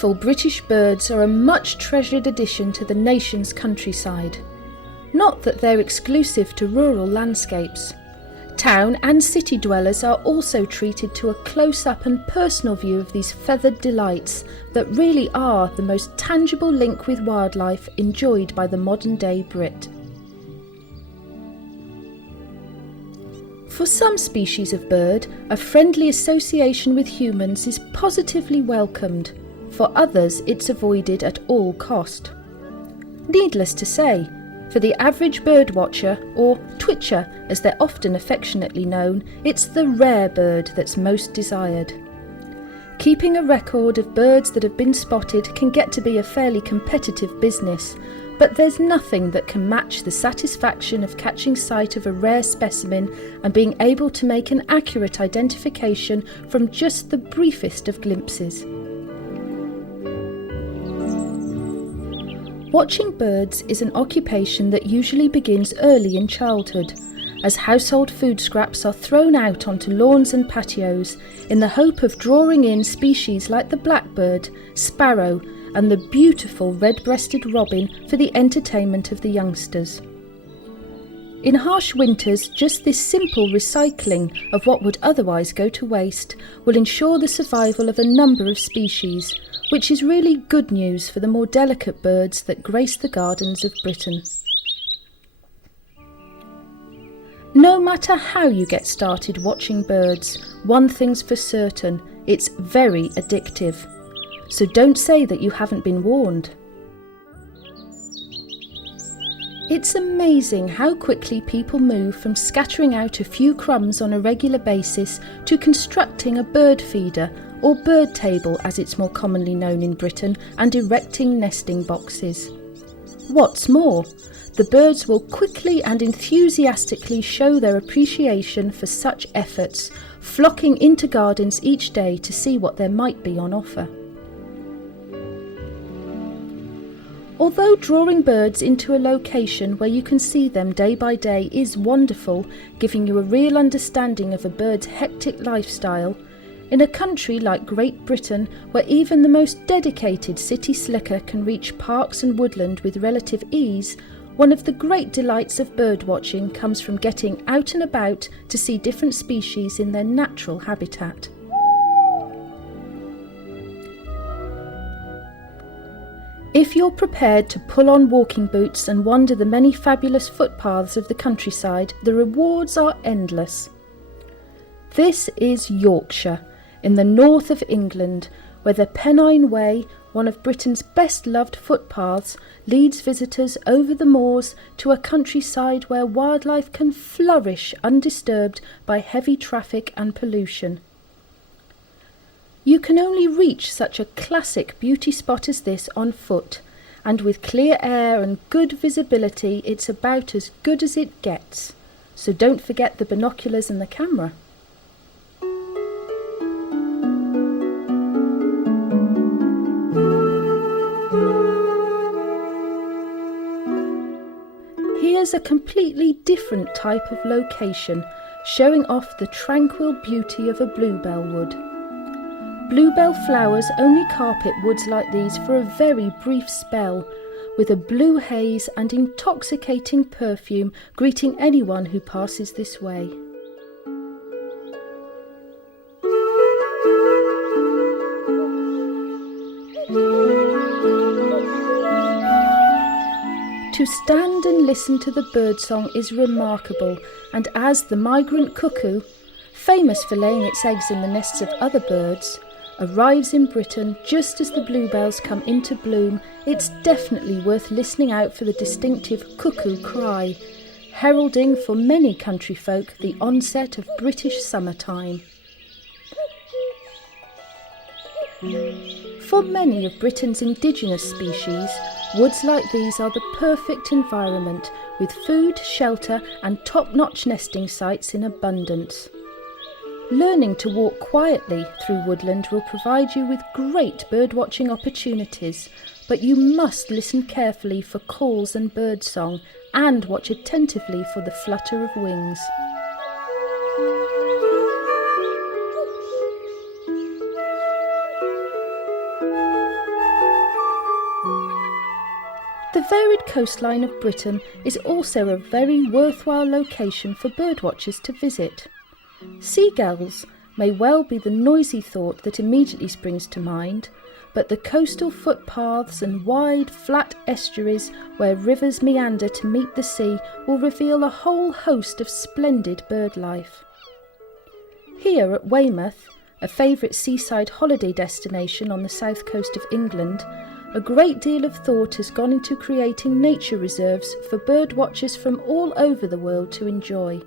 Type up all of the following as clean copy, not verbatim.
colourful British birds are a much treasured addition to the nation's countryside. Not that they're exclusive to rural landscapes. Town and city dwellers are also treated to a close-up and personal view of these feathered delights that really are the most tangible link with wildlife enjoyed by the modern-day Brit. For some species of bird, a friendly association with humans is positively welcomed. For others, it's avoided at all cost. Needless to say, for the average birdwatcher, or twitcher as they're often affectionately known, it's the rare bird that's most desired. Keeping a record of birds that have been spotted can get to be a fairly competitive business, but there's nothing that can match the satisfaction of catching sight of a rare specimen and being able to make an accurate identification from just the briefest of glimpses. Watching birds is an occupation that usually begins early in childhood, as household food scraps are thrown out onto lawns and patios in the hope of drawing in species like the blackbird, sparrow, and the beautiful red-breasted robin for the entertainment of the youngsters. In harsh winters, just this simple recycling of what would otherwise go to waste will ensure the survival of a number of species, which is really good news for the more delicate birds that grace the gardens of Britain. No matter how you get started watching birds, one thing's for certain, it's very addictive. So don't say that you haven't been warned. It's amazing how quickly people move from scattering out a few crumbs on a regular basis to constructing a bird feeder, or bird table as it's more commonly known in Britain, and erecting nesting boxes. What's more, the birds will quickly and enthusiastically show their appreciation for such efforts, flocking into gardens each day to see what there might be on offer. Although drawing birds into a location where you can see them day by day is wonderful, giving you a real understanding of a bird's hectic lifestyle, in a country like Great Britain, where even the most dedicated city slicker can reach parks and woodland with relative ease, one of the great delights of birdwatching comes from getting out and about to see different species in their natural habitat. If you're prepared to pull on walking boots and wander the many fabulous footpaths of the countryside, the rewards are endless. This is Yorkshire, in the north of England, where the Pennine Way, one of Britain's best-loved footpaths, leads visitors over the moors to a countryside where wildlife can flourish undisturbed by heavy traffic and pollution. You can only reach such a classic beauty spot as this on foot, and with clear air and good visibility, it's about as good as it gets. So don't forget the binoculars and the camera. Here's a completely different type of location, showing off the tranquil beauty of a bluebell wood. Bluebell flowers only carpet woods like these for a very brief spell, with a blue haze and intoxicating perfume greeting anyone who passes this way. To stand and listen to the birdsong is remarkable, and as the migrant cuckoo, famous for laying its eggs in the nests of other birds, arrives in Britain just as the bluebells come into bloom, it's definitely worth listening out for the distinctive cuckoo cry, heralding for many country folk the onset of British summertime. For many of Britain's indigenous species, woods like these are the perfect environment, with food, shelter and top-notch nesting sites in abundance. Learning to walk quietly through woodland will provide you with great birdwatching opportunities, but you must listen carefully for calls and birdsong and watch attentively for the flutter of wings. wide coastline of Britain is also a very worthwhile location for birdwatchers to visit. Seagulls may well be the noisy thought that immediately springs to mind, but the coastal footpaths and wide flat estuaries where rivers meander to meet the sea will reveal a whole host of splendid bird life. Here at Weymouth, a favourite seaside holiday destination on the south coast of England, a great deal of thought has gone into creating nature reserves for bird watchers from all over the world to enjoy.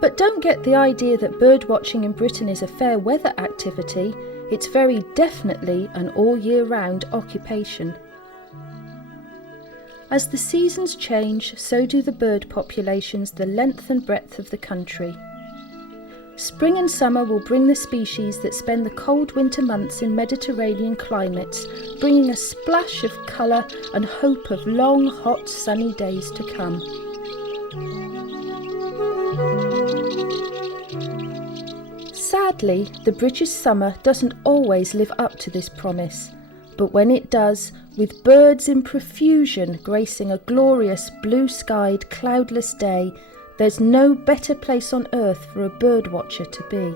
But don't get the idea that bird watching in Britain is a fair weather activity. It's very definitely an all year round occupation. As the seasons change, so do the bird populations the length and breadth of the country. Spring and summer will bring the species that spend the cold winter months in Mediterranean climates, bringing a splash of colour and hope of long, hot, sunny days to come. Sadly, the British summer doesn't always live up to this promise, but when it does, with birds in profusion gracing a glorious blue-skied, cloudless day, there's no better place on earth for a bird watcher to be.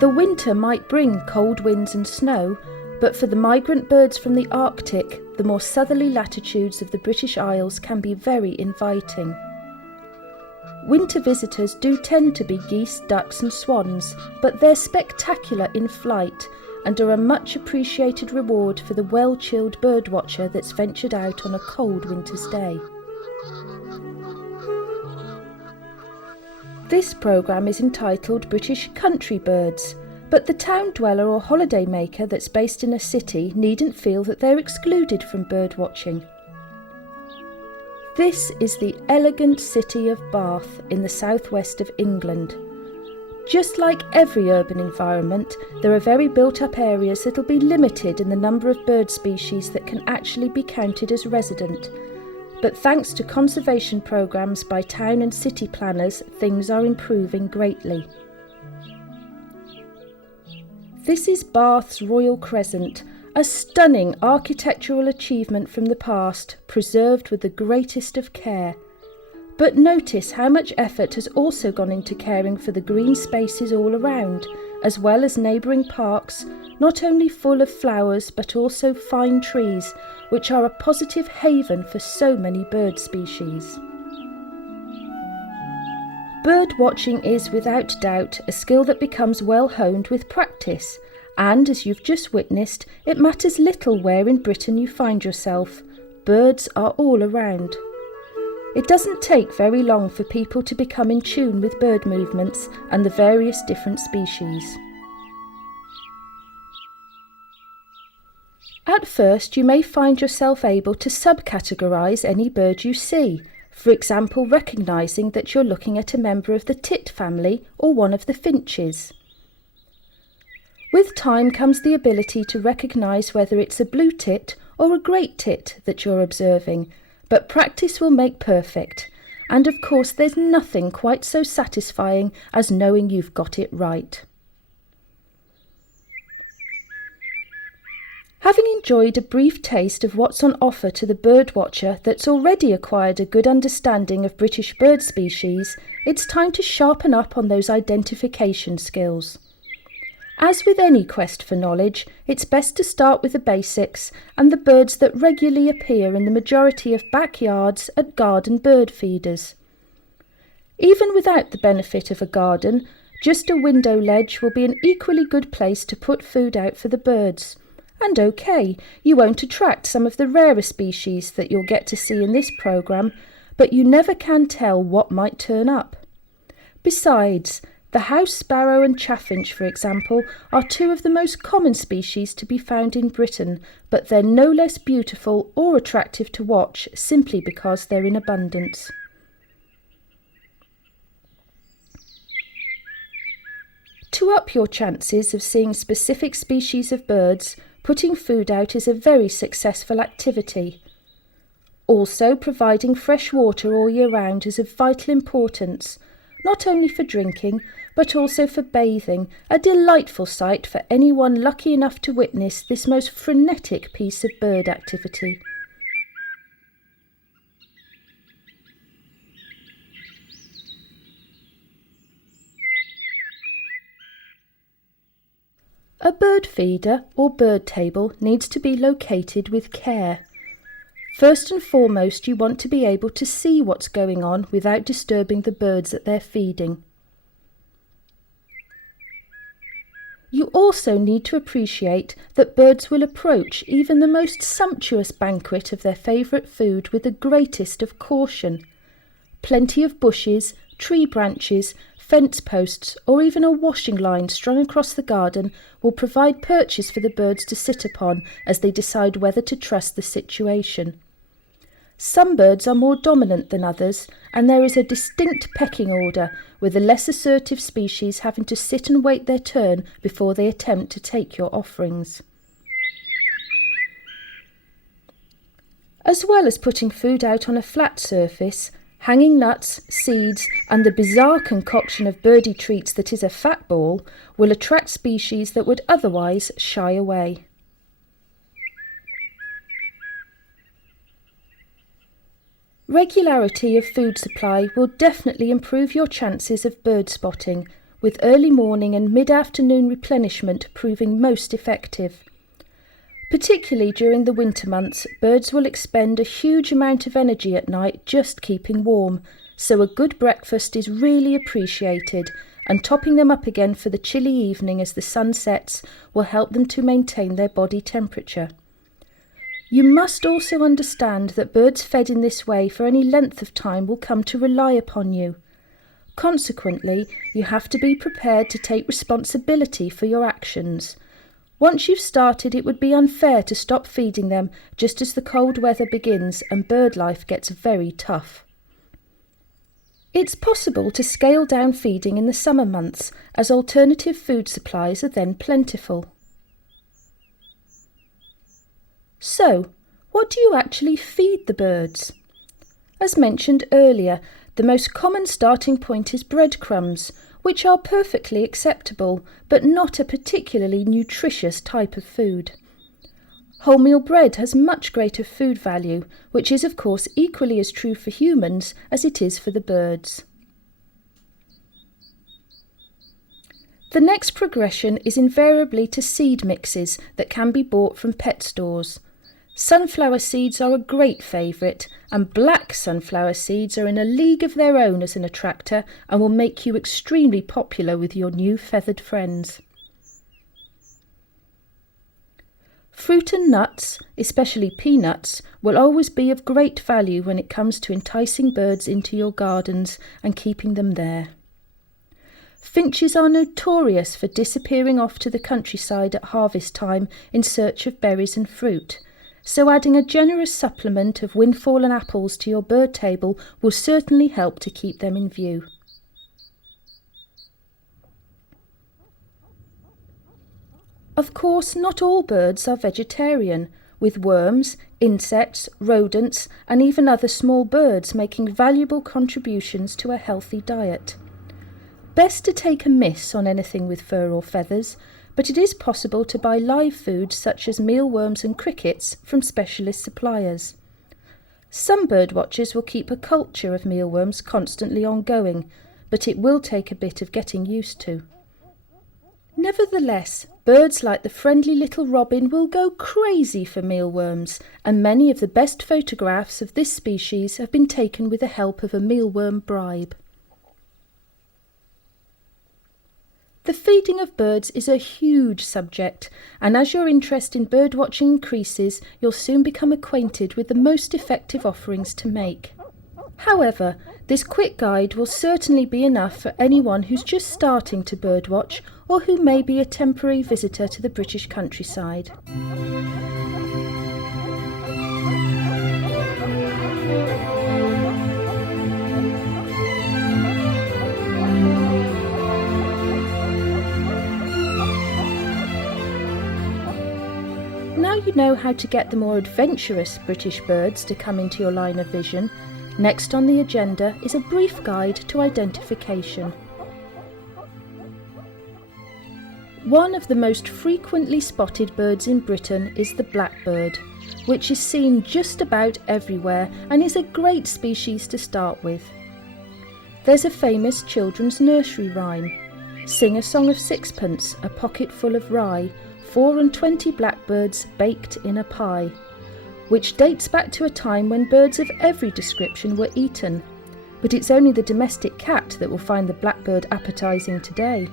The winter might bring cold winds and snow, but for the migrant birds from the Arctic, the more southerly latitudes of the British Isles can be very inviting. Winter visitors do tend to be geese, ducks and swans, but they're spectacular in flight and are a much appreciated reward for the well-chilled birdwatcher that's ventured out on a cold winter's day. This programme is entitled British Country Birds, but the town dweller or holiday maker that's based in a city needn't feel that they're excluded from birdwatching. This is the elegant city of Bath in the southwest of England. Just like every urban environment, there are very built-up areas that'll be limited in the number of bird species that can actually be counted as resident. But thanks to conservation programmes by town and city planners, things are improving greatly. This is Bath's Royal Crescent, a stunning architectural achievement from the past, preserved with the greatest of care. But notice how much effort has also gone into caring for the green spaces all around, as well as neighbouring parks, not only full of flowers but also fine trees, which are a positive haven for so many bird species. Bird watching is without doubt a skill that becomes well honed with practice, and as you've just witnessed, it matters little where in Britain you find yourself. Birds are all around. It doesn't take very long for people to become in tune with bird movements and the various different species. At first, you may find yourself able to subcategorise any bird you see, for example recognising that you're looking at a member of the tit family or one of the finches. With time comes the ability to recognise whether it's a blue tit or a great tit that you're observing, but practice will make perfect, and of course there's nothing quite so satisfying as knowing you've got it right. Having enjoyed a brief taste of what's on offer to the birdwatcher that's already acquired a good understanding of British bird species, it's time to sharpen up on those identification skills. As with any quest for knowledge, it's best to start with the basics and the birds that regularly appear in the majority of backyards at garden bird feeders. Even without the benefit of a garden, just a window ledge will be an equally good place to put food out for the birds. And OK, you won't attract some of the rarer species that you'll get to see in this programme, but you never can tell what might turn up. Besides, the house sparrow and chaffinch, for example, are two of the most common species to be found in Britain, but they're no less beautiful or attractive to watch simply because they're in abundance. To up your chances of seeing specific species of birds, putting food out is a very successful activity. Also, providing fresh water all year round is of vital importance, not only for drinking, but also for bathing, a delightful sight for anyone lucky enough to witness this most frenetic piece of bird activity. A bird feeder or bird table needs to be located with care. First and foremost, you want to be able to see what's going on without disturbing the birds that they're feeding. You also need to appreciate that birds will approach even the most sumptuous banquet of their favourite food with the greatest of caution. Plenty of bushes, tree branches, fence posts, or even a washing line strung across the garden will provide perches for the birds to sit upon as they decide whether to trust the situation. Some birds are more dominant than others, and there is a distinct pecking order, with the less assertive species having to sit and wait their turn before they attempt to take your offerings. As well as putting food out on a flat surface, hanging nuts, seeds, and the bizarre concoction of birdie treats that is a fat ball will attract species that would otherwise shy away. Regularity of food supply will definitely improve your chances of bird spotting, with early morning and mid-afternoon replenishment proving most effective. Particularly during the winter months, birds will expend a huge amount of energy at night just keeping warm, so a good breakfast is really appreciated, and topping them up again for the chilly evening as the sun sets will help them to maintain their body temperature. You must also understand that birds fed in this way for any length of time will come to rely upon you. Consequently, you have to be prepared to take responsibility for your actions. Once you've started, it would be unfair to stop feeding them just as the cold weather begins and bird life gets very tough. It's possible to scale down feeding in the summer months, as alternative food supplies are then plentiful. So, what do you actually feed the birds? As mentioned earlier, the most common starting point is breadcrumbs, which are perfectly acceptable, but not a particularly nutritious type of food. Wholemeal bread has much greater food value, which is of course equally as true for humans as it is for the birds. The next progression is invariably to seed mixes that can be bought from pet stores. Sunflower seeds are a great favourite, and black sunflower seeds are in a league of their own as an attractor and will make you extremely popular with your new feathered friends. Fruit and nuts, especially peanuts, will always be of great value when it comes to enticing birds into your gardens and keeping them there. Finches are notorious for disappearing off to the countryside at harvest time in search of berries and fruit, so adding a generous supplement of windfall and apples to your bird table will certainly help to keep them in view. Of course, not all birds are vegetarian, with worms, insects, rodents, and even other small birds making valuable contributions to a healthy diet. Best to take a miss on anything with fur or feathers, but it is possible to buy live food such as mealworms and crickets from specialist suppliers. Some birdwatchers will keep a culture of mealworms constantly ongoing, but it will take a bit of getting used to. Nevertheless, birds like the friendly little robin will go crazy for mealworms, and many of the best photographs of this species have been taken with the help of a mealworm bribe. The feeding of birds is a huge subject, and as your interest in birdwatching increases, you'll soon become acquainted with the most effective offerings to make. However, this quick guide will certainly be enough for anyone who's just starting to birdwatch or who may be a temporary visitor to the British countryside. Now you know how to get the more adventurous British birds to come into your line of vision, next on the agenda is a brief guide to identification. One of the most frequently spotted birds in Britain is the blackbird, which is seen just about everywhere and is a great species to start with. There's a famous children's nursery rhyme, "Sing a song of sixpence, a pocket full of rye, 24 blackbirds baked in a pie," which dates back to a time when birds of every description were eaten, but it's only the domestic cat that will find the blackbird appetising today.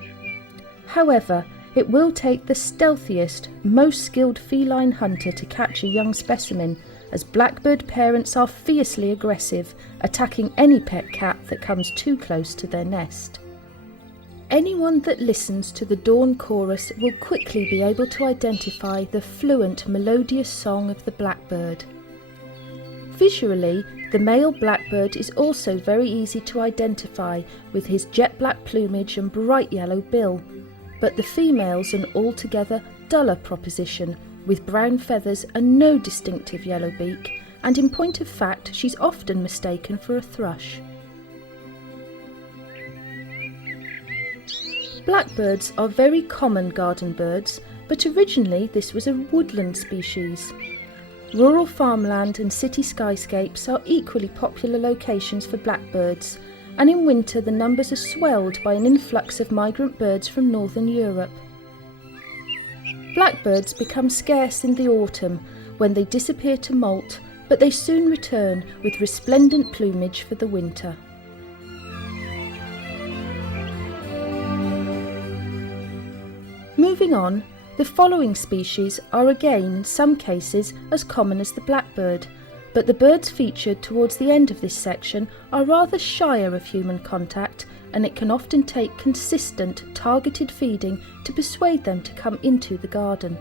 However, it will take the stealthiest, most skilled feline hunter to catch a young specimen, as blackbird parents are fiercely aggressive, attacking any pet cat that comes too close to their nest. Anyone that listens to the dawn chorus will quickly be able to identify the fluent, melodious song of the blackbird. Visually, the male blackbird is also very easy to identify with his jet black plumage and bright yellow bill, but the female's an altogether duller proposition, with brown feathers and no distinctive yellow beak, and in point of fact she's often mistaken for a thrush. Blackbirds are very common garden birds, but originally this was a woodland species. Rural farmland and city skyscapes are equally popular locations for blackbirds, and in winter the numbers are swelled by an influx of migrant birds from northern Europe. Blackbirds become scarce in the autumn when they disappear to moult, but they soon return with resplendent plumage for the winter. Moving on, the following species are again in some cases as common as the blackbird, but the birds featured towards the end of this section are rather shyer of human contact, and it can often take consistent, targeted feeding to persuade them to come into the garden.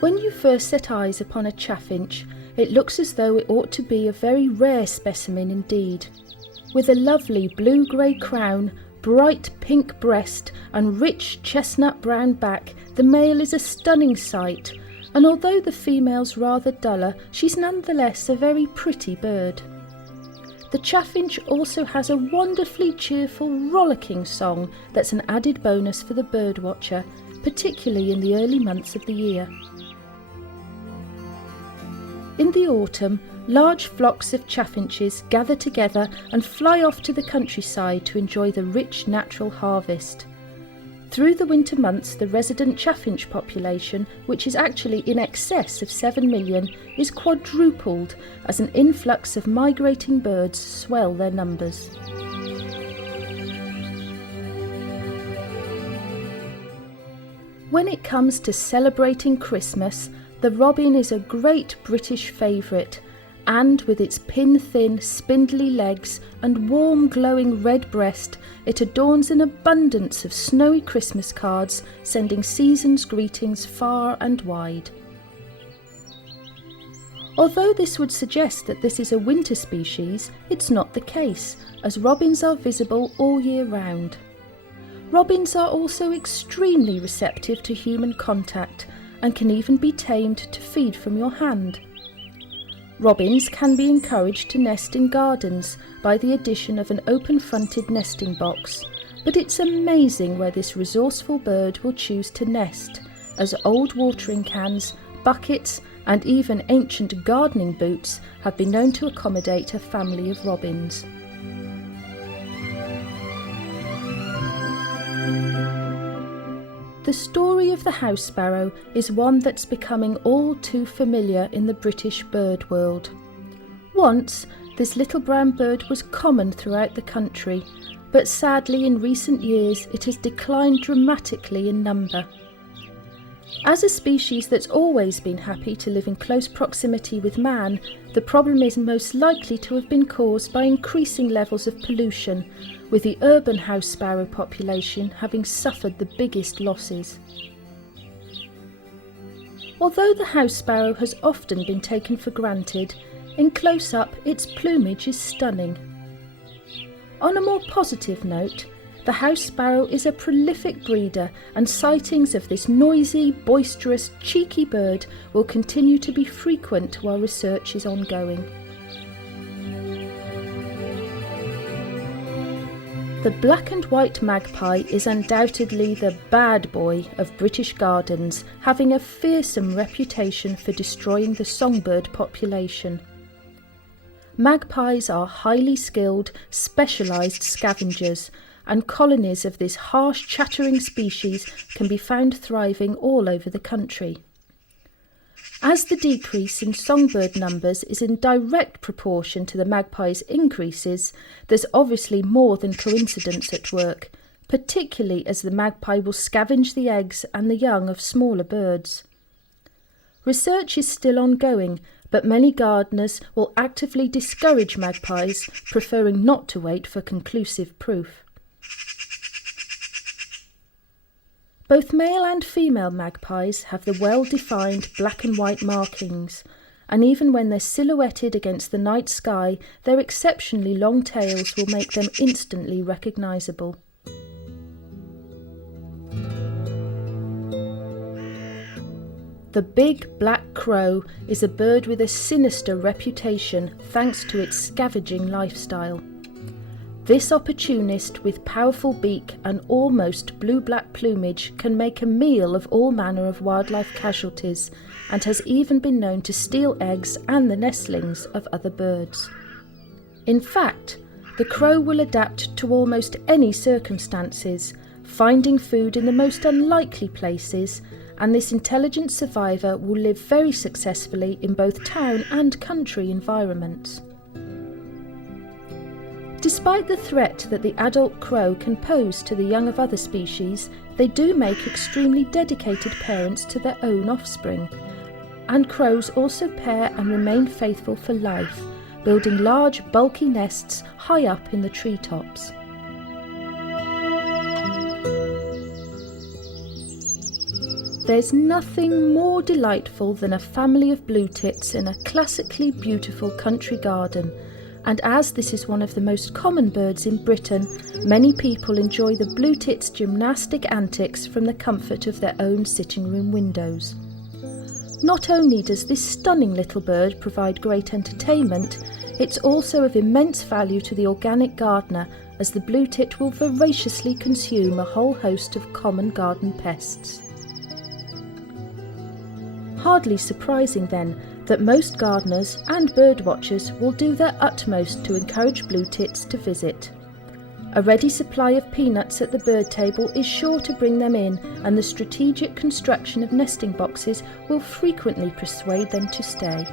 When you first set eyes upon a chaffinch, it looks as though it ought to be a very rare specimen indeed. With a lovely blue-grey crown, bright pink breast and rich chestnut brown back, the male is a stunning sight, and although the female's rather duller, she's nonetheless a very pretty bird. The chaffinch also has a wonderfully cheerful, rollicking song that's an added bonus for the birdwatcher, particularly in the early months of the year. In the autumn, large flocks of chaffinches gather together and fly off to the countryside to enjoy the rich natural harvest. Through the winter months, the resident chaffinch population, which is actually in excess of 7 million, is quadrupled as an influx of migrating birds swell their numbers. When it comes to celebrating Christmas, the robin is a great British favourite, and with its pin-thin, spindly legs and warm, glowing red breast, it adorns an abundance of snowy Christmas cards, sending season's greetings far and wide. Although this would suggest that this is a winter species, it's not the case, as robins are visible all year round. Robins are also extremely receptive to human contact, and can even be tamed to feed from your hand. Robins can be encouraged to nest in gardens by the addition of an open-fronted nesting box, but it's amazing where this resourceful bird will choose to nest, as old watering cans, buckets, and even ancient gardening boots have been known to accommodate a family of robins. The story of the house sparrow is one that's becoming all too familiar in the British bird world. Once, this little brown bird was common throughout the country, but sadly in recent years it has declined dramatically in number. As a species that's always been happy to live in close proximity with man, the problem is most likely to have been caused by increasing levels of pollution, with the urban house sparrow population having suffered the biggest losses. Although the house sparrow has often been taken for granted, in close-up its plumage is stunning. On a more positive note, The house sparrow is a prolific breeder, and sightings of this noisy, boisterous, cheeky bird will continue to be frequent while research is ongoing. The black and white magpie is undoubtedly the bad boy of British gardens, having a fearsome reputation for destroying the songbird population. Magpies are highly skilled, specialised scavengers, and colonies of this harsh chattering species can be found thriving all over the country. As the decrease in songbird numbers is in direct proportion to the magpie's increases, there's obviously more than coincidence at work, particularly as the magpie will scavenge the eggs and the young of smaller birds. Research is still ongoing, but many gardeners will actively discourage magpies, preferring not to wait for conclusive proof. Both male and female magpies have the well-defined black and white markings, and even when they're silhouetted against the night sky, their exceptionally long tails will make them instantly recognisable. The big black crow is a bird with a sinister reputation thanks to its scavenging lifestyle. This opportunist with powerful beak and almost blue-black plumage can make a meal of all manner of wildlife casualties, and has even been known to steal eggs and the nestlings of other birds. In fact, the crow will adapt to almost any circumstances, finding food in the most unlikely places, and this intelligent survivor will live very successfully in both town and country environments. Despite the threat that the adult crow can pose to the young of other species, they do make extremely dedicated parents to their own offspring. And crows also pair and remain faithful for life, building large, bulky nests high up in the treetops. There's nothing more delightful than a family of blue tits in a classically beautiful country garden. And as this is one of the most common birds in Britain, many people enjoy the blue tits' gymnastic antics from the comfort of their own sitting room windows. Not only does this stunning little bird provide great entertainment, it's also of immense value to the organic gardener, as the blue tit will voraciously consume a whole host of common garden pests. Hardly surprising then that most gardeners and birdwatchers will do their utmost to encourage blue tits to visit. A ready supply of peanuts at the bird table is sure to bring them in, and the strategic construction of nesting boxes will frequently persuade them to stay.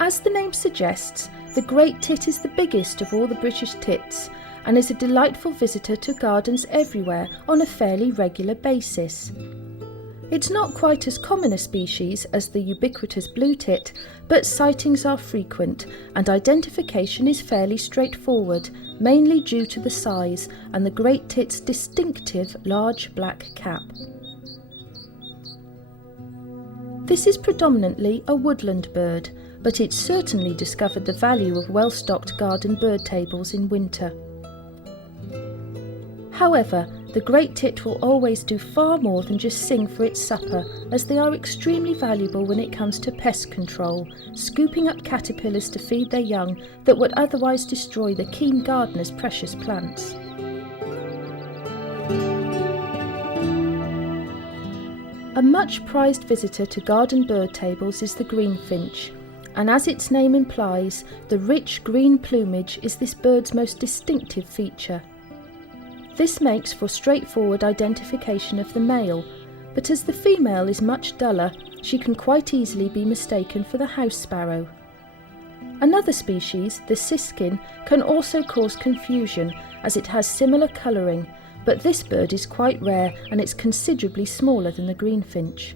As the name suggests, the great tit is the biggest of all the British tits, and is a delightful visitor to gardens everywhere on a fairly regular basis. It's not quite as common a species as the ubiquitous blue tit, but sightings are frequent and identification is fairly straightforward, mainly due to the size and the great tit's distinctive large black cap. This is predominantly a woodland bird, but it certainly discovered the value of well-stocked garden bird tables in winter. However, the great tit will always do far more than just sing for its supper, as they are extremely valuable when it comes to pest control, scooping up caterpillars to feed their young that would otherwise destroy the keen gardener's precious plants. A much prized visitor to garden bird tables is the green finch, and as its name implies, the rich green plumage is this bird's most distinctive feature. This makes for straightforward identification of the male, but as the female is much duller, she can quite easily be mistaken for the house sparrow. Another species, the siskin, can also cause confusion as it has similar colouring, but this bird is quite rare and it's considerably smaller than the greenfinch.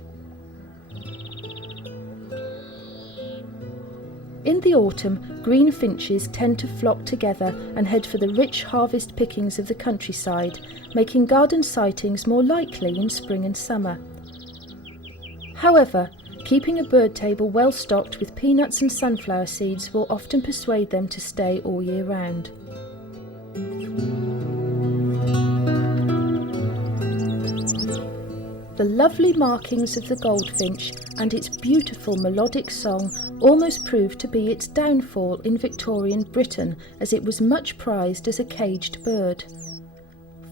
In the autumn, green finches tend to flock together and head for the rich harvest pickings of the countryside, making garden sightings more likely in spring and summer. However, Keeping a bird table well stocked with peanuts and sunflower seeds will often persuade them to stay all year round. The lovely markings of the goldfinch and its beautiful melodic song almost proved to be its downfall in Victorian Britain, as it was much prized as a caged bird.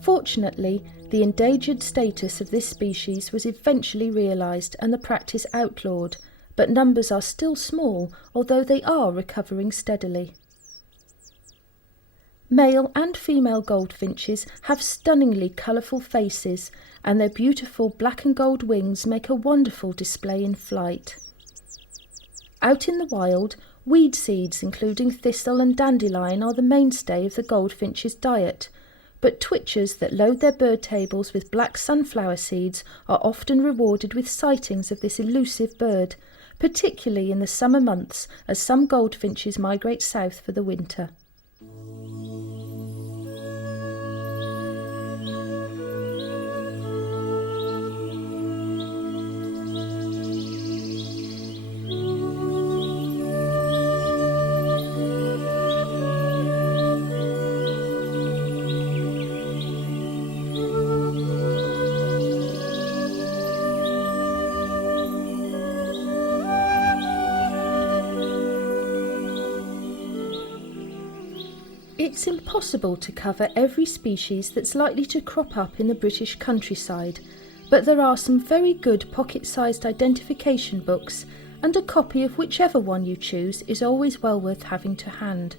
Fortunately, the endangered status of this species was eventually realised and the practice outlawed, but numbers are still small, although they are recovering steadily. Male and female goldfinches have stunningly colourful faces, and their beautiful black and gold wings make a wonderful display in flight. Out in the wild, weed seeds including thistle and dandelion are the mainstay of the goldfinch's diet, but twitchers that load their bird tables with black sunflower seeds are often rewarded with sightings of this elusive bird, particularly in the summer months as some goldfinches migrate south for the winter. It's impossible to cover every species that's likely to crop up in the British countryside, but there are some very good pocket-sized identification books, and a copy of whichever one you choose is always well worth having to hand.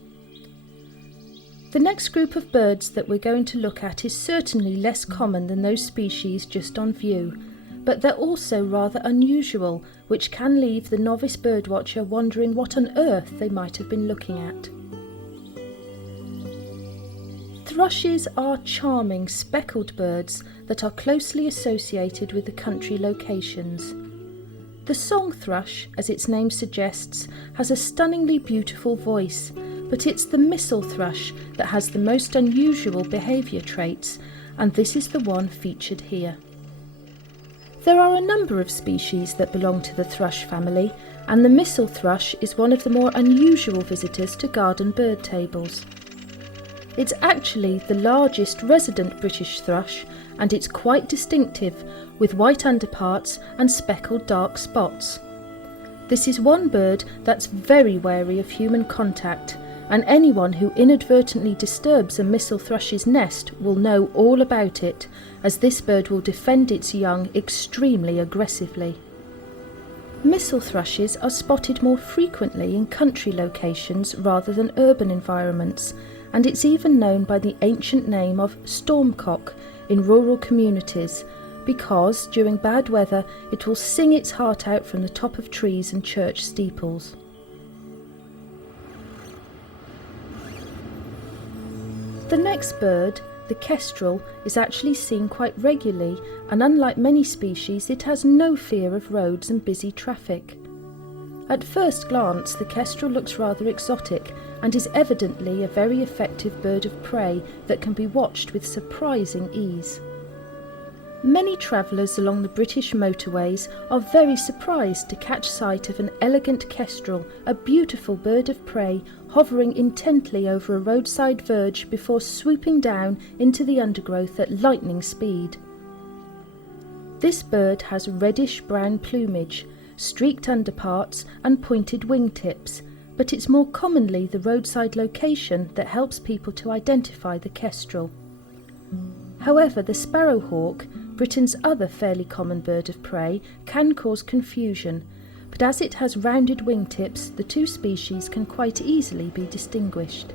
The next group of birds that we're going to look at is certainly less common than those species just on view, but they're also rather unusual, which can leave the novice birdwatcher wondering what on earth they might have been looking at. Thrushes are charming speckled birds that are closely associated with the country locations. The song thrush, as its name suggests, has a stunningly beautiful voice, but it's the missel thrush that has the most unusual behaviour traits, and this is the one featured here. There are a number of species that belong to the thrush family, and the missel thrush is one of the more unusual visitors to garden bird tables. It's actually the largest resident British thrush, and it's quite distinctive, with white underparts and speckled dark spots. This is one bird that's very wary of human contact, and anyone who inadvertently disturbs a missel thrush's nest will know all about it, as this bird will defend its young extremely aggressively. Missel thrushes are spotted more frequently in country locations rather than urban environments, and it's even known by the ancient name of stormcock in rural communities, because during bad weather it will sing its heart out from the top of trees and church steeples. The next bird, the kestrel, is actually seen quite regularly, and unlike many species it has no fear of roads and busy traffic. At first glance the kestrel looks rather exotic, and is evidently a very effective bird of prey that can be watched with surprising ease. Many travellers along the British motorways are very surprised to catch sight of an elegant kestrel, a beautiful bird of prey, hovering intently over a roadside verge before swooping down into the undergrowth at lightning speed. This bird has reddish-brown plumage, streaked underparts and pointed wingtips, but it's more commonly the roadside location that helps people to identify the kestrel. However, the sparrowhawk, Britain's other fairly common bird of prey, can cause confusion, but as it has rounded wingtips, the two species can quite easily be distinguished.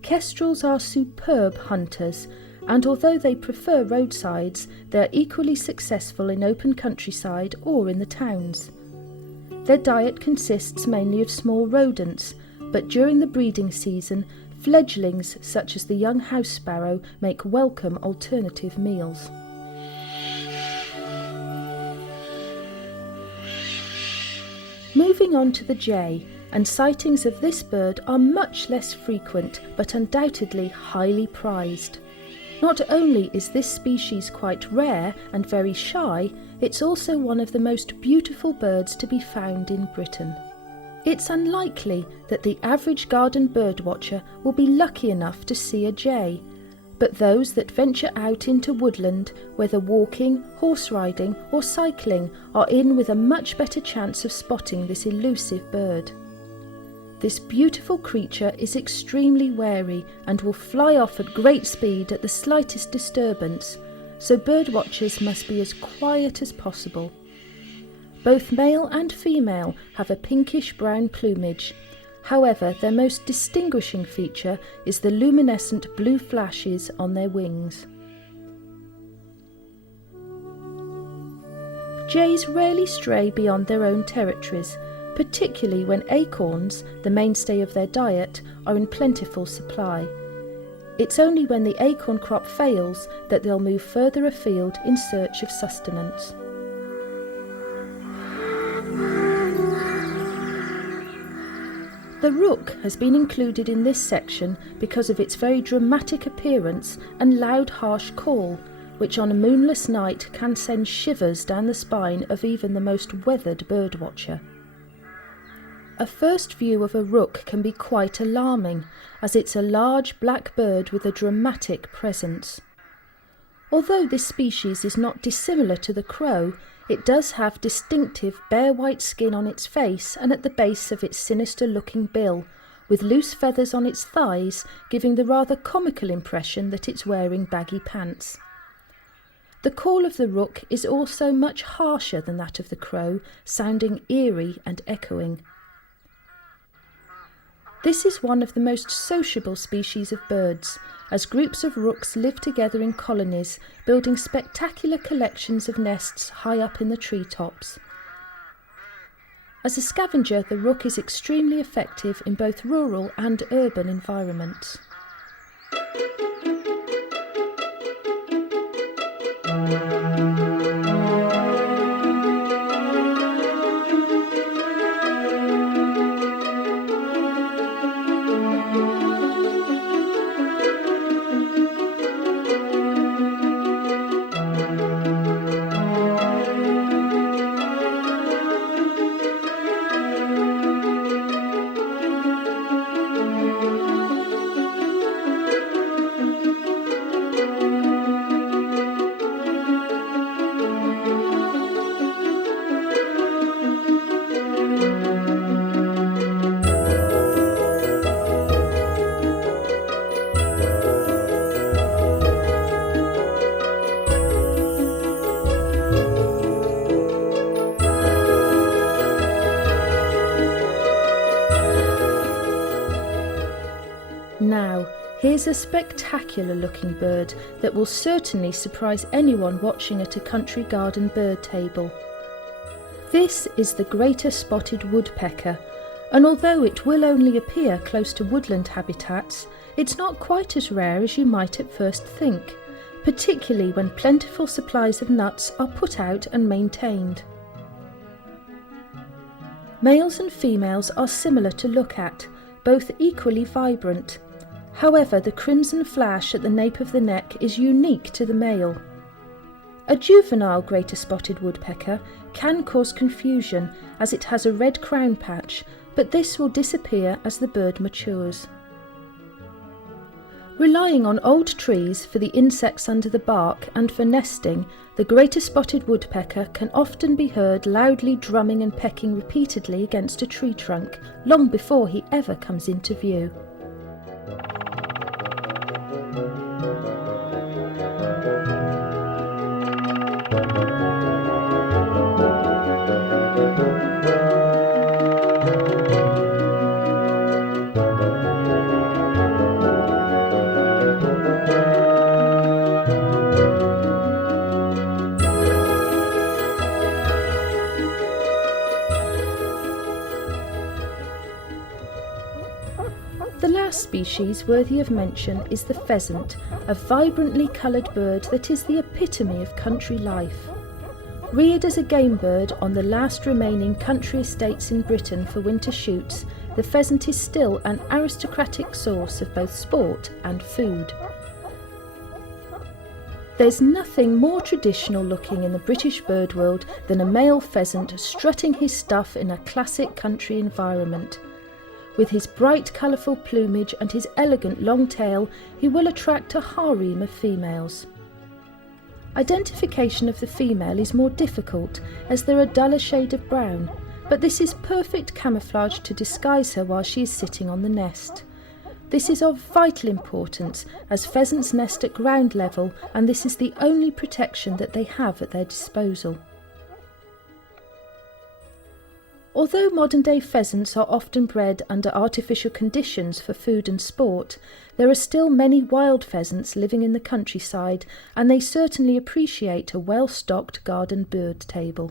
Kestrels are superb hunters, and although they prefer roadsides, they are equally successful in open countryside or in the towns. Their diet consists mainly of small rodents, but during the breeding season, fledglings such as the young house sparrow make welcome alternative meals. Moving on to the jay, and sightings of this bird are much less frequent but undoubtedly highly prized. Not only is this species quite rare and very shy, it's also one of the most beautiful birds to be found in Britain. It's unlikely that the average garden birdwatcher will be lucky enough to see a jay, but those that venture out into woodland, whether walking, horse riding or cycling, are in with a much better chance of spotting this elusive bird. This beautiful creature is extremely wary and will fly off at great speed at the slightest disturbance, so birdwatchers must be as quiet as possible. Both male and female have a pinkish-brown plumage. However, their most distinguishing feature is the luminescent blue flashes on their wings. Jays rarely stray beyond their own territories, particularly when acorns, the mainstay of their diet, are in plentiful supply. It's only when the acorn crop fails that they'll move further afield in search of sustenance. The rook has been included in this section because of its very dramatic appearance and loud harsh call, which on a moonless night can send shivers down the spine of even the most weathered birdwatcher. A first view of a rook can be quite alarming, as it's a large black bird with a dramatic presence. Although this species is not dissimilar to the crow, it does have distinctive bare white skin on its face and at the base of its sinister-looking bill, with loose feathers on its thighs, giving the rather comical impression that it's wearing baggy pants. The call of the rook is also much harsher than that of the crow, sounding eerie and echoing. This is one of the most sociable species of birds, as groups of rooks live together in colonies, building spectacular collections of nests high up in the treetops. As a scavenger, the rook is extremely effective in both rural and urban environments. Now, here's a spectacular looking bird that will certainly surprise anyone watching at a country garden bird table. This is the greater spotted woodpecker, and although it will only appear close to woodland habitats, it's not quite as rare as you might at first think, particularly when plentiful supplies of nuts are put out and maintained. Males and females are similar to look at, both equally vibrant. However, the crimson flash at the nape of the neck is unique to the male. A juvenile greater spotted woodpecker can cause confusion as it has a red crown patch, but this will disappear as the bird matures. Relying on old trees for the insects under the bark and for nesting, the greater spotted woodpecker can often be heard loudly drumming and pecking repeatedly against a tree trunk, long before he ever comes into view. The last species worthy of mention is the pheasant, a vibrantly coloured bird that is the epitome of country life. Reared as a game bird on the last remaining country estates in Britain for winter shoots, the pheasant is still an aristocratic source of both sport and food. There's nothing more traditional looking in the British bird world than a male pheasant strutting his stuff in a classic country environment. With his bright colourful plumage and his elegant long tail, he will attract a harem of females. Identification of the female is more difficult as they're a duller shade of brown, but this is perfect camouflage to disguise her while she is sitting on the nest. This is of vital importance as pheasants nest at ground level, and this is the only protection that they have at their disposal. Although modern-day pheasants are often bred under artificial conditions for food and sport, there are still many wild pheasants living in the countryside, and they certainly appreciate a well-stocked garden bird table.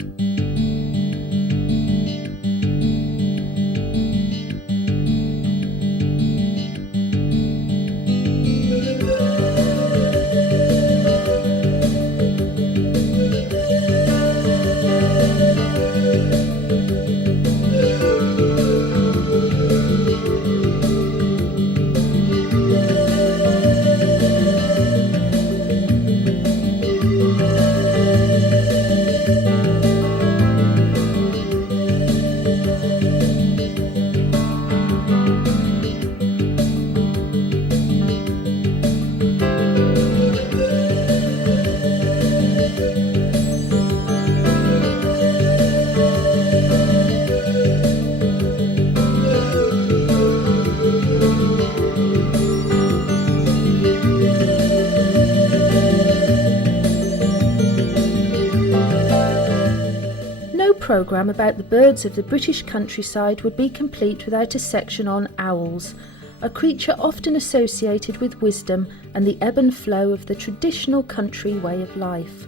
Programme about the birds of the British countryside would be complete without a section on owls, a creature often associated with wisdom and the ebb and flow of the traditional country way of life.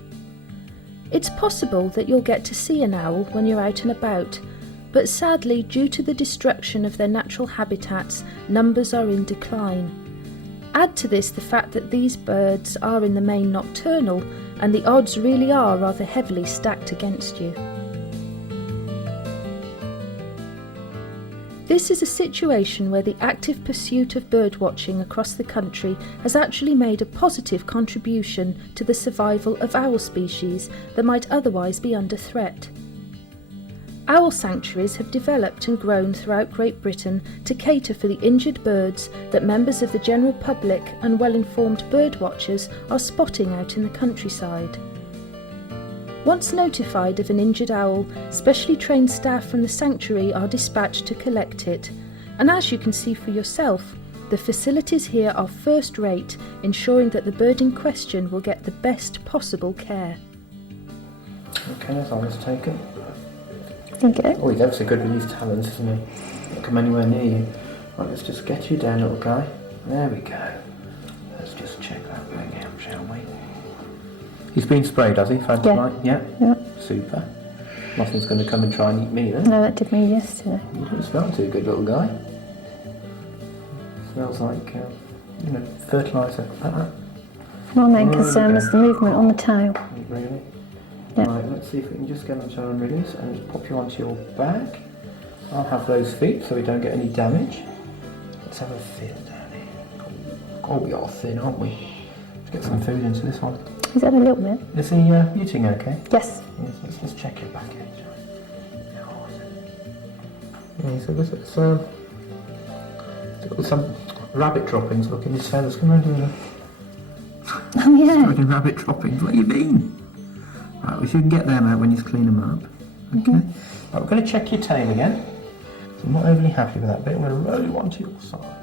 It's possible that you'll get to see an owl when you're out and about, but sadly, due to the destruction of their natural habitats, numbers are in decline. Add to this the fact that these birds are in the main nocturnal, and the odds really are rather heavily stacked against you. This is a situation where the active pursuit of birdwatching across the country has actually made a positive contribution to the survival of owl species that might otherwise be under threat. Owl sanctuaries have developed and grown throughout Great Britain to cater for the injured birds that members of the general public and well-informed birdwatchers are spotting out in the countryside. Once notified of an injured owl, specially trained staff from the sanctuary are dispatched to collect it, and as you can see for yourself, the facilities here are first rate, ensuring that the bird in question will get the best possible care. Okay, that's all it's taken. Thank you. Oh, he's ever so good with his talons, isn't he? Not come anywhere near you. Right, let's just get you down, little guy. There we go. Let's just check that leg out, shall we? He's been sprayed, has he? Right? Yeah? Yeah. Super. Nothing's going to come and try and eat me then. No, that did me yesterday. You don't smell too good, little guy. Smells like, fertiliser. My main concern was the movement on the tail. Really? Yeah. Right, let's see if we can just get on to our release and just pop you onto your back. I'll have those feet so we don't get any damage. Let's have a feel down here. Oh, we are thin, aren't we? Let's get some food into this one. Is that a little bit? Is he eating okay? Yes. Yes, let's just check your back edge. Yeah, so it's got some rabbit droppings. Look in his feathers. Come around here. Oh yeah. It's rabbit droppings. Where you been? Right, well, if you can get them out when you clean them up. Okay. Right, we're going to check your tail again. So I'm not overly happy with that bit. I'm going to roll you onto your side.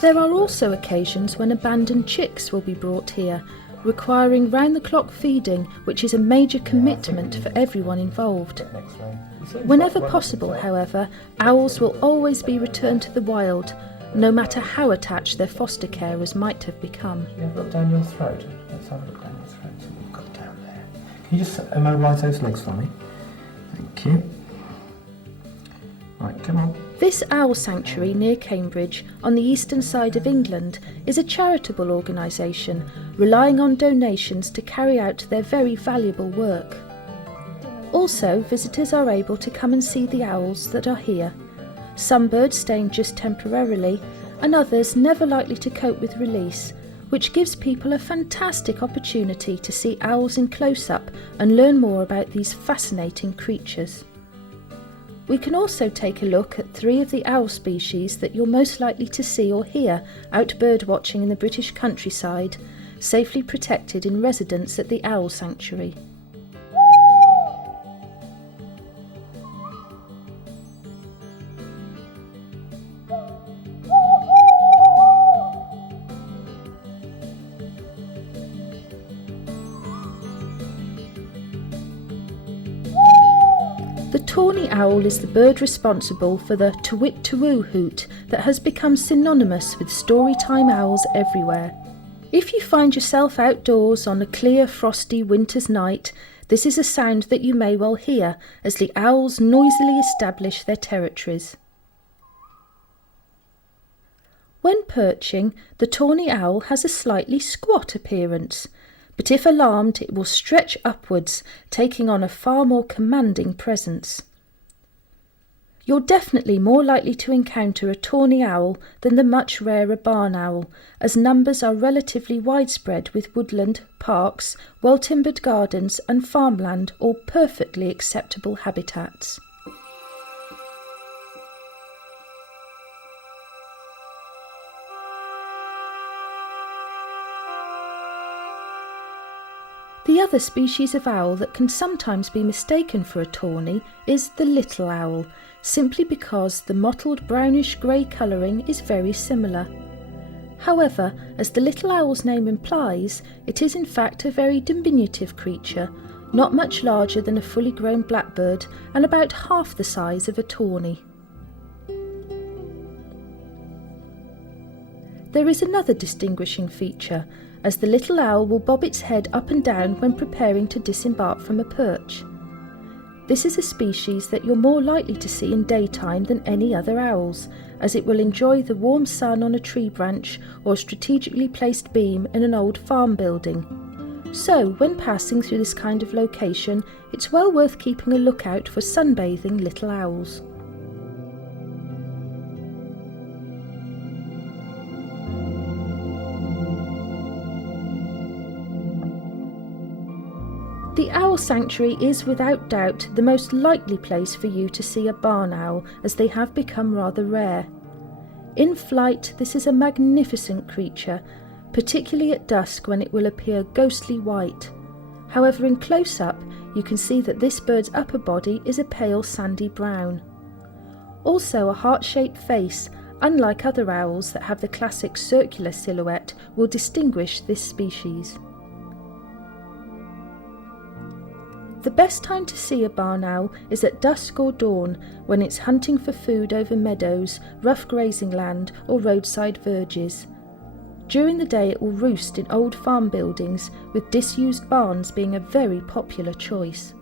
There are also occasions when abandoned chicks will be brought here, requiring round-the-clock feeding, which is a major commitment for everyone involved. Whenever possible, however, owls will always be returned to the wild, no matter how attached their foster carers might have become. Can you have a look down your throat? Let's have a look down your throat, see what we've got down there. Can you just immobilise those legs for me? Thank you. Right, come on. This owl sanctuary near Cambridge, on the eastern side of England, is a charitable organisation relying on donations to carry out their very valuable work. Also, visitors are able to come and see the owls that are here, some birds staying just temporarily, and others never likely to cope with release, which gives people a fantastic opportunity to see owls in close-up and learn more about these fascinating creatures. We can also take a look at 3 of the owl species that you're most likely to see or hear out birdwatching in the British countryside, safely protected in residence at the Owl Sanctuary. The tawny owl is the bird responsible for the to-wit-to-woo hoot that has become synonymous with storytime owls everywhere. If you find yourself outdoors on a clear, frosty winter's night, this is a sound that you may well hear as the owls noisily establish their territories. When perching, the tawny owl has a slightly squat appearance, but if alarmed it will stretch upwards, taking on a far more commanding presence. You're definitely more likely to encounter a tawny owl than the much rarer barn owl, as numbers are relatively widespread with woodland, parks, well-timbered gardens and farmland all perfectly acceptable habitats. The other species of owl that can sometimes be mistaken for a tawny is the little owl, simply because the mottled brownish grey colouring is very similar. However, as the little owl's name implies, it is in fact a very diminutive creature, not much larger than a fully grown blackbird and about half the size of a tawny. There is another distinguishing feature, as the little owl will bob its head up and down when preparing to disembark from a perch. This is a species that you're more likely to see in daytime than any other owls, as it will enjoy the warm sun on a tree branch or a strategically placed beam in an old farm building. So, when passing through this kind of location, it's well worth keeping a lookout for sunbathing little owls. The Owl Sanctuary is without doubt the most likely place for you to see a barn owl, as they have become rather rare. In flight, this is a magnificent creature, particularly at dusk when it will appear ghostly white. However, in close-up, you can see that this bird's upper body is a pale sandy brown. Also, a heart-shaped face, unlike other owls that have the classic circular silhouette, will distinguish this species. The best time to see a barn owl is at dusk or dawn, when it's hunting for food over meadows, rough grazing land or roadside verges. During the day it will roost in old farm buildings, with disused barns being a very popular choice.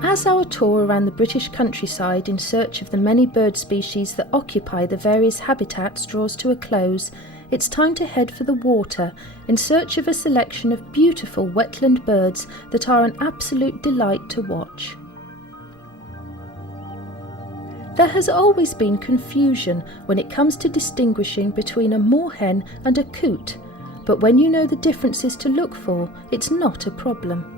As our tour around the British countryside in search of the many bird species that occupy the various habitats draws to a close, it's time to head for the water in search of a selection of beautiful wetland birds that are an absolute delight to watch. There has always been confusion when it comes to distinguishing between a moorhen and a coot, but when you know the differences to look for, it's not a problem.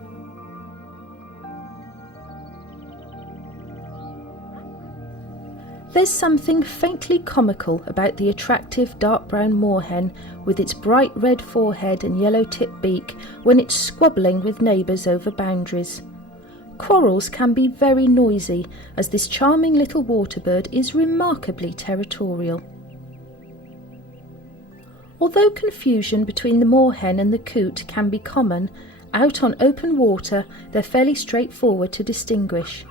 There's something faintly comical about the attractive dark brown moorhen with its bright red forehead and yellow tipped beak when it's squabbling with neighbours over boundaries. Quarrels can be very noisy, as this charming little waterbird is remarkably territorial. Although confusion between the moorhen and the coot can be common, out on open water they're fairly straightforward to distinguish.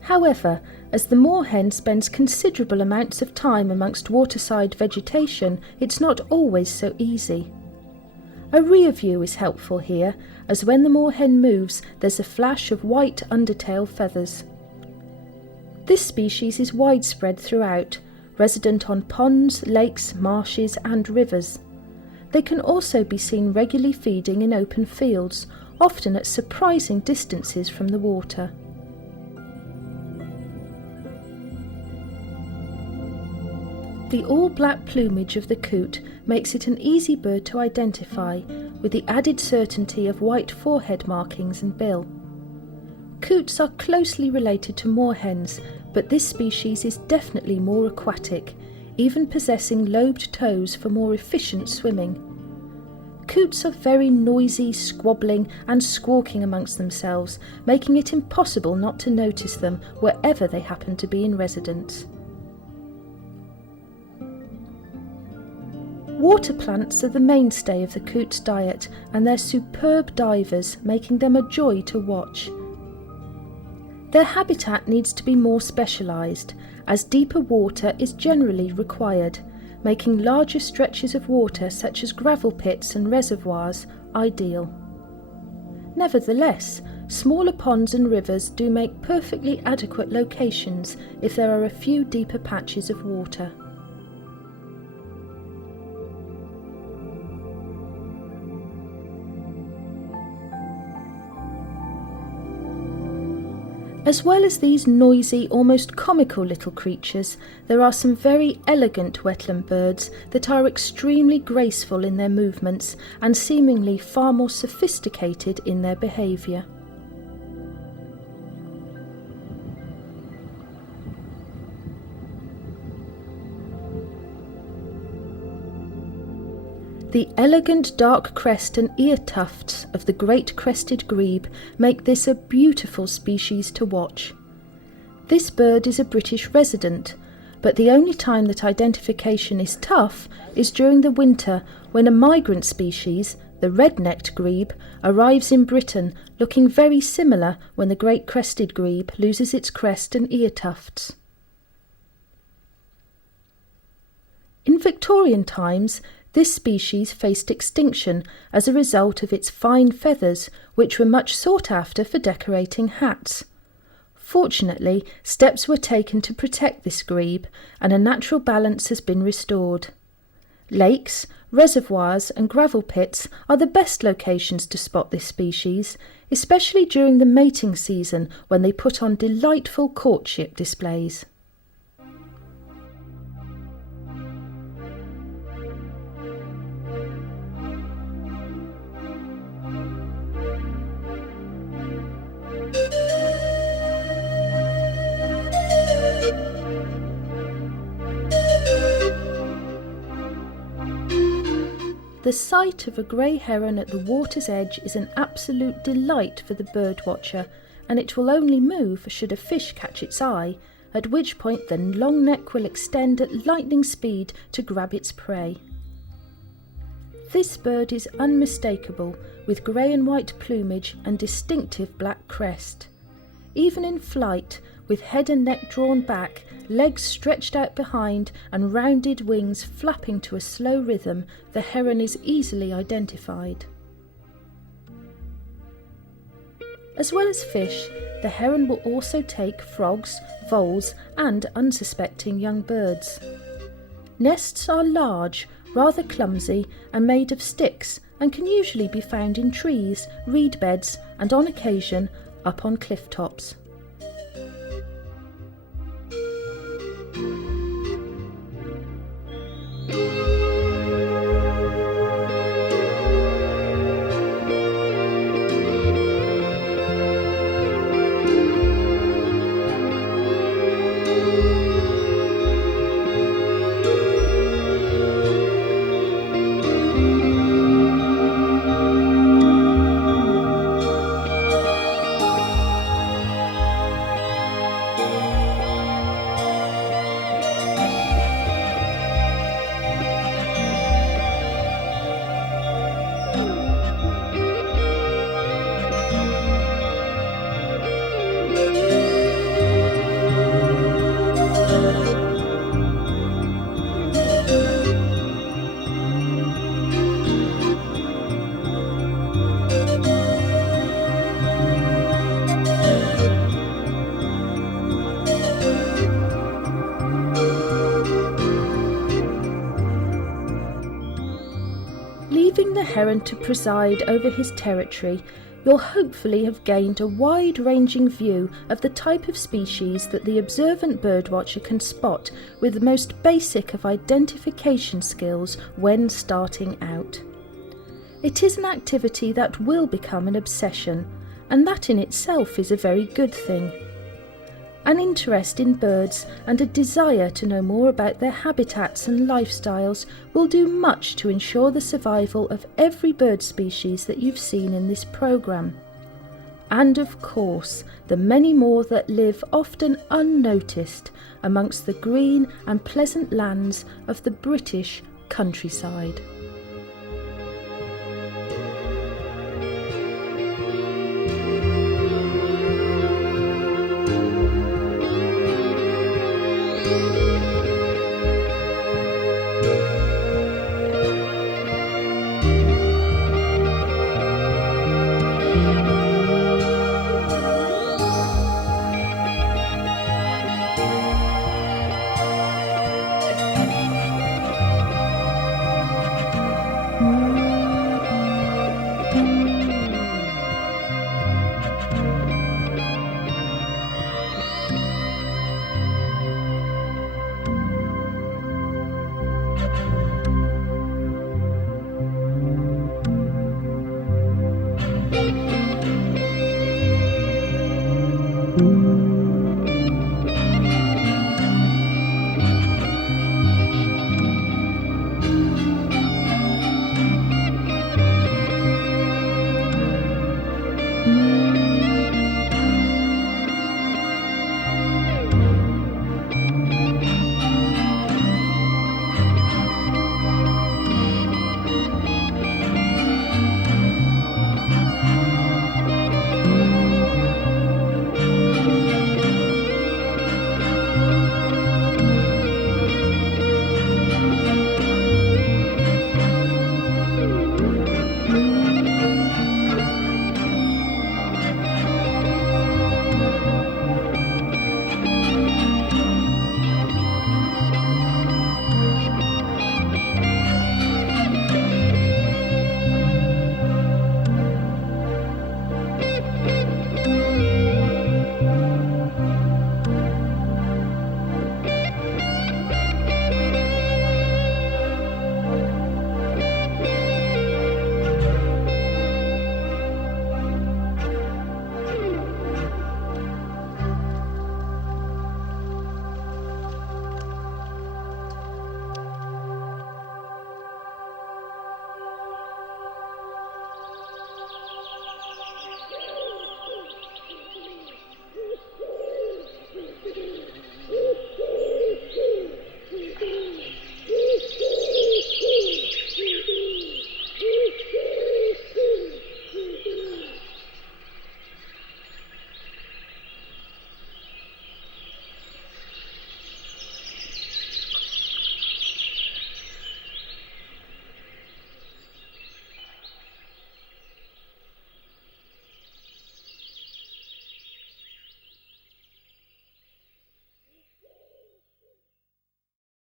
However, as the moorhen spends considerable amounts of time amongst waterside vegetation, it's not always so easy. A rear view is helpful here, as when the moorhen moves there's a flash of white undertail feathers. This species is widespread throughout, resident on ponds, lakes, marshes and rivers. They can also be seen regularly feeding in open fields, often at surprising distances from the water. The all-black plumage of the coot makes it an easy bird to identify, with the added certainty of white forehead markings and bill. Coots are closely related to moorhens, but this species is definitely more aquatic, even possessing lobed toes for more efficient swimming. Coots are very noisy, squabbling and squawking amongst themselves, making it impossible not to notice them wherever they happen to be in residence. Water plants are the mainstay of the coot's diet, and they're superb divers, making them a joy to watch. Their habitat needs to be more specialised, as deeper water is generally required, making larger stretches of water such as gravel pits and reservoirs ideal. Nevertheless, smaller ponds and rivers do make perfectly adequate locations if there are a few deeper patches of water. As well as these noisy, almost comical little creatures, there are some very elegant wetland birds that are extremely graceful in their movements and seemingly far more sophisticated in their behaviour. The elegant dark crest and ear tufts of the great crested grebe make this a beautiful species to watch. This bird is a British resident, but the only time that identification is tough is during the winter, when a migrant species, the red-necked grebe, arrives in Britain, looking very similar when the great crested grebe loses its crest and ear tufts. In Victorian times, this species faced extinction as a result of its fine feathers, which were much sought after for decorating hats. Fortunately, steps were taken to protect this grebe, and a natural balance has been restored. Lakes, reservoirs and gravel pits are the best locations to spot this species, especially during the mating season when they put on delightful courtship displays. The sight of a grey heron at the water's edge is an absolute delight for the birdwatcher, and it will only move should a fish catch its eye, at which point the long neck will extend at lightning speed to grab its prey. This bird is unmistakable, with grey and white plumage and distinctive black crest. Even in flight, with head and neck drawn back, legs stretched out behind and rounded wings flapping to a slow rhythm, the heron is easily identified. As well as fish, the heron will also take frogs, voles and unsuspecting young birds. Nests are large, rather clumsy and made of sticks, and can usually be found in trees, reed beds and on occasion up on cliff tops. heron to preside over his territory, you'll hopefully have gained a wide-ranging view of the type of species that the observant birdwatcher can spot with the most basic of identification skills when starting out. It is an activity that will become an obsession, and that in itself is a very good thing. An interest in birds and a desire to know more about their habitats and lifestyles will do much to ensure the survival of every bird species that you've seen in this programme. And of course, the many more that live often unnoticed amongst the green and pleasant lands of the British countryside.